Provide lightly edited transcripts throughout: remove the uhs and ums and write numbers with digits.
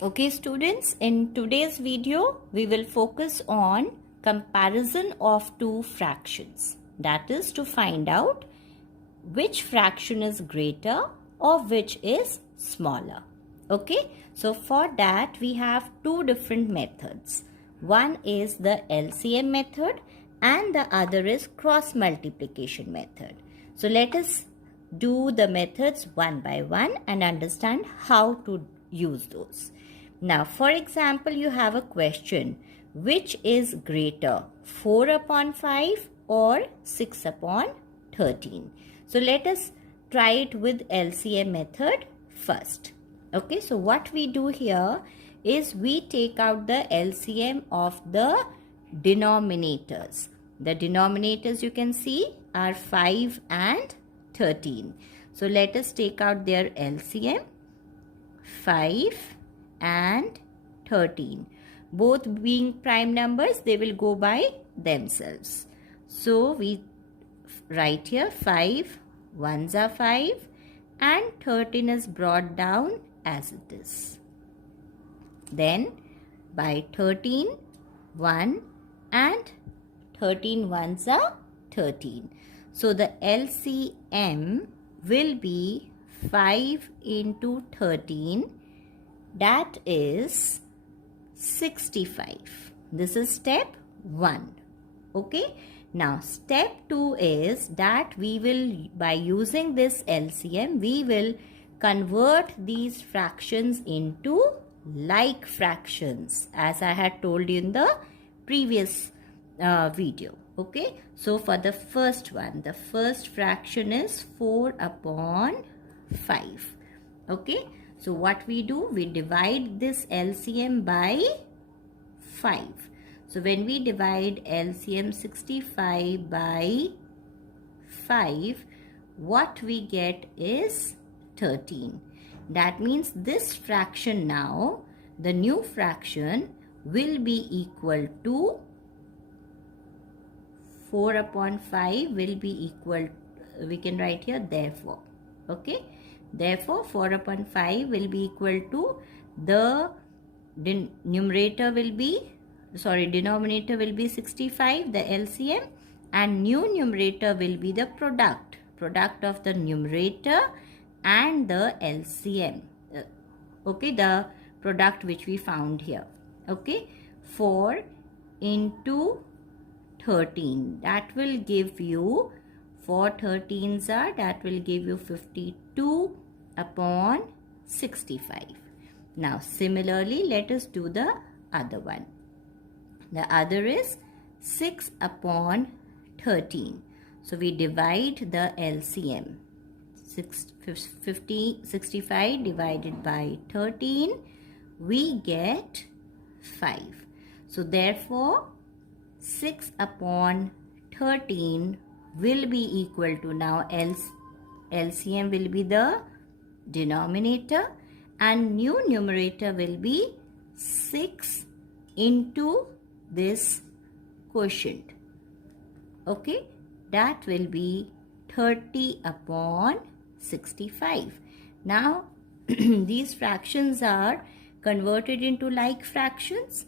Okay students, in today's video we will focus on comparison of two fractions. That is to find out which fraction is greater or which is smaller. Okay, so for that we have two different methods. One is the LCM method and the other is cross multiplication method. So let us do the methods one by one and understand how to use those. Now, for example, you have a question, which is greater, 4 upon 5 or 6 upon 13? So, let us try it with LCM method first. Okay, so what we do here is we take out the LCM of the denominators. The denominators you can see are 5 and 13. So, let us take out their LCM, 5 and 13. Both being prime numbers, they will go by themselves. So we write here 5 ones are 5 and 13 is brought down as it is. Then by 13, 1 and 13 ones are 13. So the LCM will be 5 into 13. That is 65. This is step 1. Okay. Now step 2 is that we will, by using this LCM, we will convert these fractions into like fractions, as I had told you in the previous video. Okay. So for the first one, the first fraction is 4 upon 5. Okay. So what we do, we divide this LCM by 5. So when we divide LCM 65 by 5, what we get is 13. That means this fraction now, the new fraction will be equal to 4 upon 5 will be equal, we can write here therefore. Okay. Therefore, 4 upon 5 will be equal to the denominator will be 65, the LCM, and new numerator will be the product of the numerator and the LCM. Okay, the product which we found here. Okay, 4 into 13, that will give you 4 13s are, that will give you 52 upon 65. Now similarly, let us do the other one. The other is 6 upon 13. So we divide the LCM. 65 divided by 13, we get 5. So therefore 6 upon 13 will be equal to, now LCM will be the denominator and new numerator will be 6 into this quotient. Okay, that will be 30 upon 65. Now these fractions are converted into like fractions.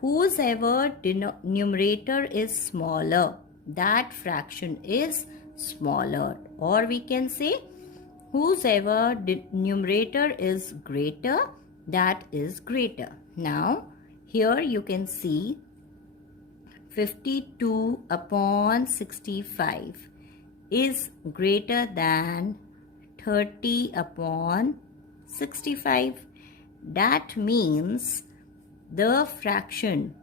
Whosever numerator is smaller, that fraction is smaller, or we can say whosever numerator is greater, that is greater. Now here you can see 52 upon 65 is greater than 30 upon 65. That means the fraction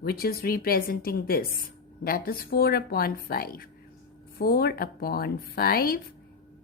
which is representing this, that is 4 upon 5. 4 upon 5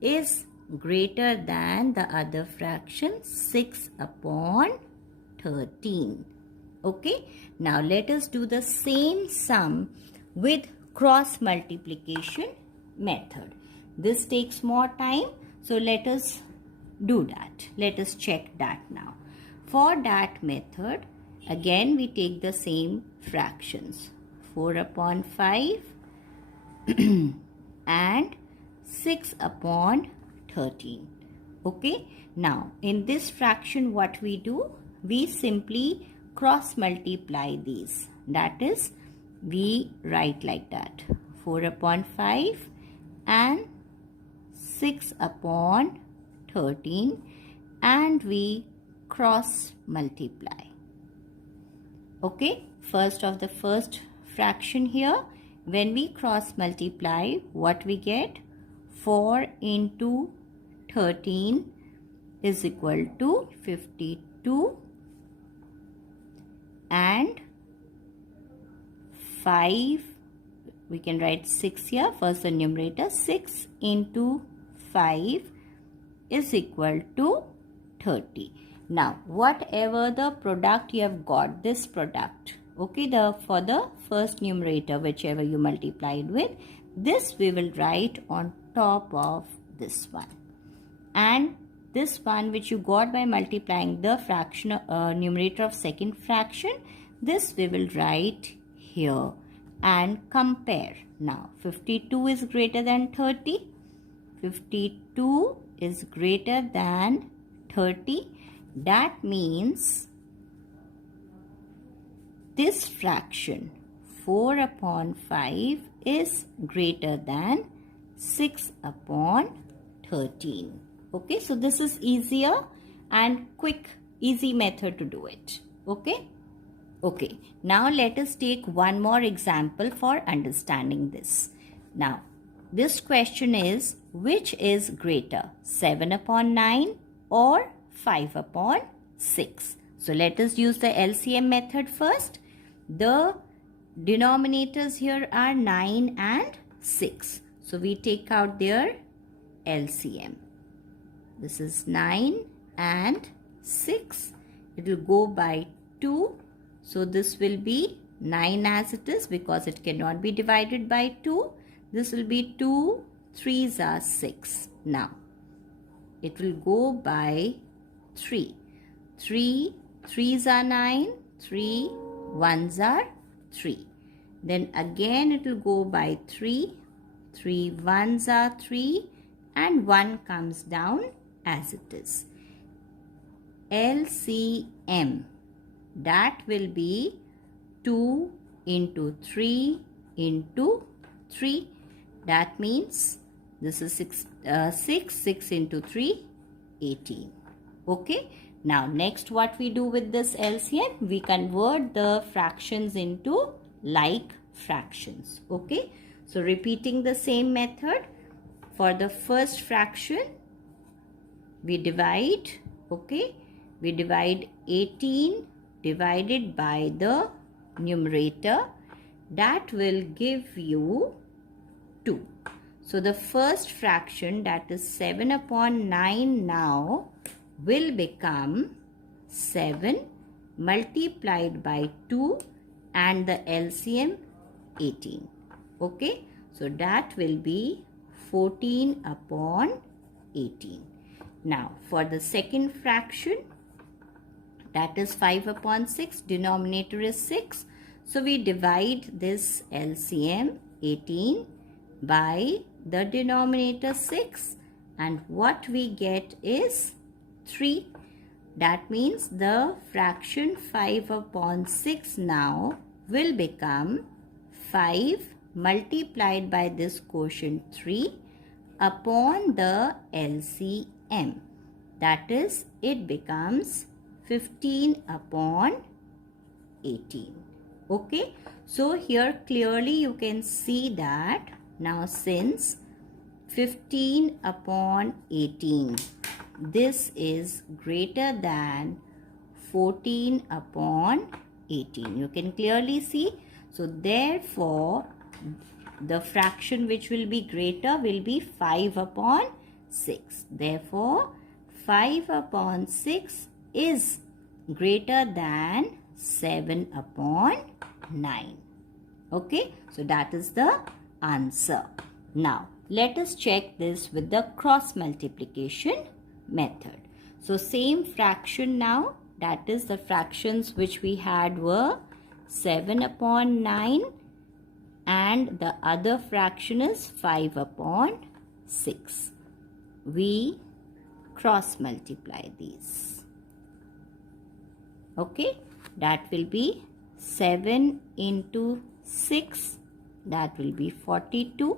is greater than the other fraction 6 upon 13. Okay. Now let us do the same sum with cross multiplication method. This takes more time. So let us do that. Let us check that now. For that method, again we take the same fractions. 4 upon 5 and 6 upon 13. Okay, now in this fraction what we do, we simply cross multiply these. That is, we write like that, 4 upon 5 and 6 upon 13, and we cross multiply. Okay, first of the first fraction here, when we cross multiply, what we get? 4 into 13 is equal to 52, and 5, we can write 6 here, first the numerator, 6 into 5 is equal to 30. Now, whatever the product you have got, this product, okay, for the first numerator, whichever you multiplied with, this we will write on top of this one. And this one which you got by multiplying the fraction numerator of second fraction, this we will write here and compare. Now, 52 is greater than 30. 52 is greater than 30. That means this fraction 4 upon 5 is greater than 6 upon 13. Okay, so this is easier and quick, easy method to do it. Okay. Okay, now let us take one more example for understanding this. Now, this question is, which is greater, 7 upon 9 or 5 upon 6? So, let us use the LCM method first. The denominators here are 9 and 6. So, we take out their LCM. This is 9 and 6. It will go by 2. So, this will be 9 as it is because it cannot be divided by 2. This will be 2 3s are 6. Now, it will go by 3. 3 3s are 9. 3 1s are 3. Then again it will go by 3. 3 1s are 3. And 1 comes down as it is. LCM, that will be 2 into 3 into 3. That means this is 6 into 3, 18. Okay. Now next what we do with this LCM, we convert the fractions into like fractions. Okay. So repeating the same method, for the first fraction, we divide, okay, we divide 18 divided by the numerator. That will give you 2. So the first fraction, that is 7 upon 9 now, will become 7 multiplied by 2 and the LCM 18. Okay, so that will be 14 upon 18. Now for the second fraction, that is 5 upon 6, denominator is 6. So we divide this LCM 18 by the denominator 6, and what we get is 3. That means the fraction 5 upon 6 now will become 5 multiplied by this quotient 3 upon the LCM. That is, it becomes 15 upon 18. Okay. So here clearly you can see that now since 15 upon 18, this is greater than 14 upon 18. You can clearly see. So therefore, the fraction which will be greater will be 5 upon 6. Therefore, 5 upon 6 is greater than 7 upon 9. Okay, so that is the answer. Now, let us check this with the cross multiplication method. So, same fraction now, that is the fractions which we had were 7 upon 9 and the other fraction is 5 upon 6. We cross multiply these. Okay, that will be 7 into 6, that will be 42.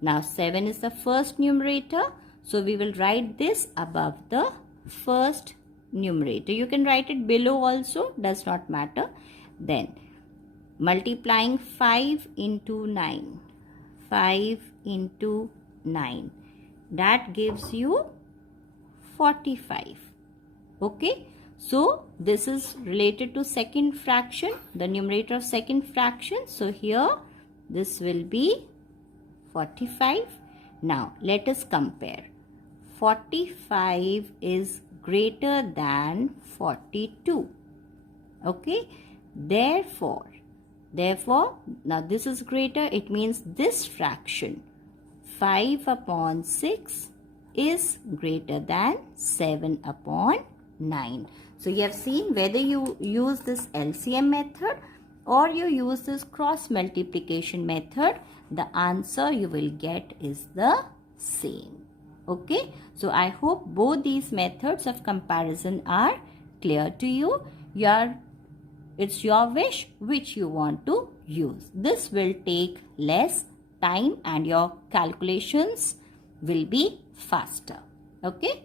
Now 7 is the first numerator, so we will write this above the first numerator. You can write it below also, does not matter. Then multiplying 5 into 9, 5 into 9, that gives you 45. Okay, so this is related to second fraction, the numerator of second fraction. So here this will be 45. Now let us compare. 45 is greater than 42. Okay, therefore now this is greater, it means this fraction 5 upon 6 is greater than 7 upon 9. So you have seen, whether you use this LCM method or you use this cross multiplication method, the answer you will get is the same. Okay, so I hope both these methods of comparison are clear to you. It's your wish which you want to use. This will take less time and your calculations will be faster. Okay.